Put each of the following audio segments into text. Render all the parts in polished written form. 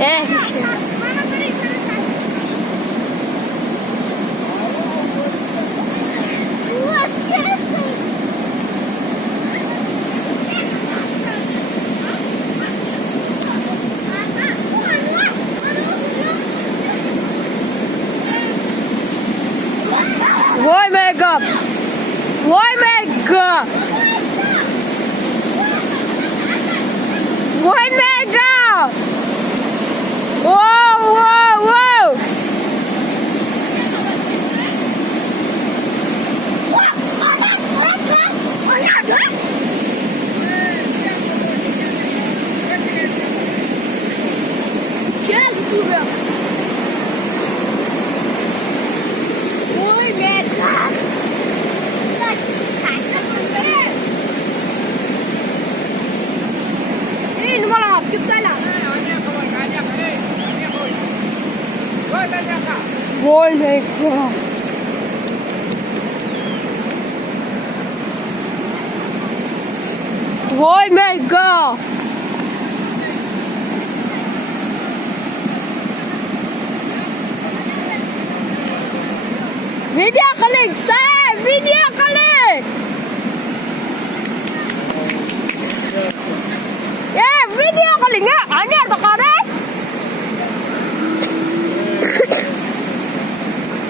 Işte. Vay mega. Vay mega. Vay mega. Wow, wow, wow. Gel şuraya. Oy ne kadar. Numara iptal al. Vay mega. Vay mega. Video klik sen, video klik. Video klik ya, aneh tak ada.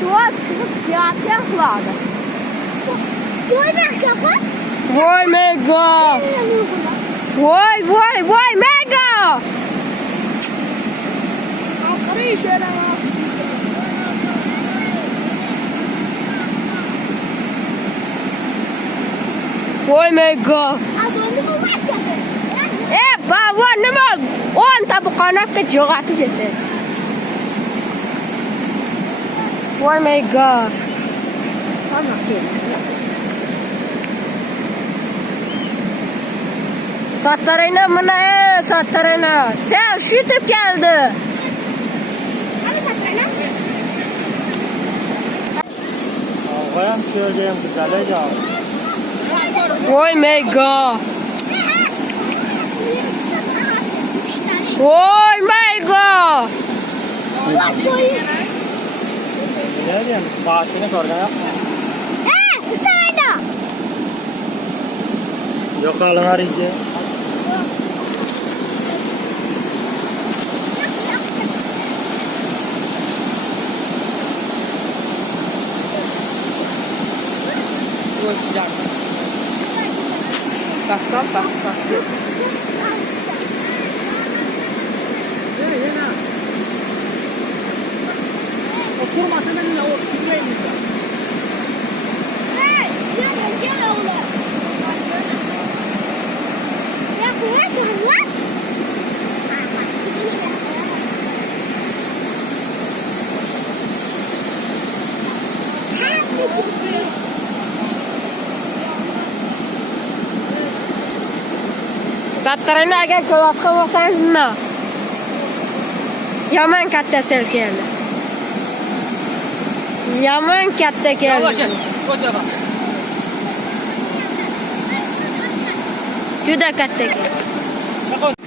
Tuh, siapa keluar? Joy siapa? Vay mega. Vay vay vay mega. Vay mega. Bawa nama. On tak bukan nak kejogat tu je. Vay mega. Sana sih. Sattarayna mana sattarayna. Sen şutup geldi. Abi satırana? Ağayam söyleyeyim güzel ya. Vay mega. Vay mega. Ne diyeyim? Bahçeni sorgan yapma. Sana. Yok alın arayıcı. Tak. Oturma seninle o sıkmayın bize. Gel oğlum. Ya burası lan. Sattarayna agar ko'p qilmasan no. Yaman katta sel keldi. Yaman katta keldi. Juda katta keldi.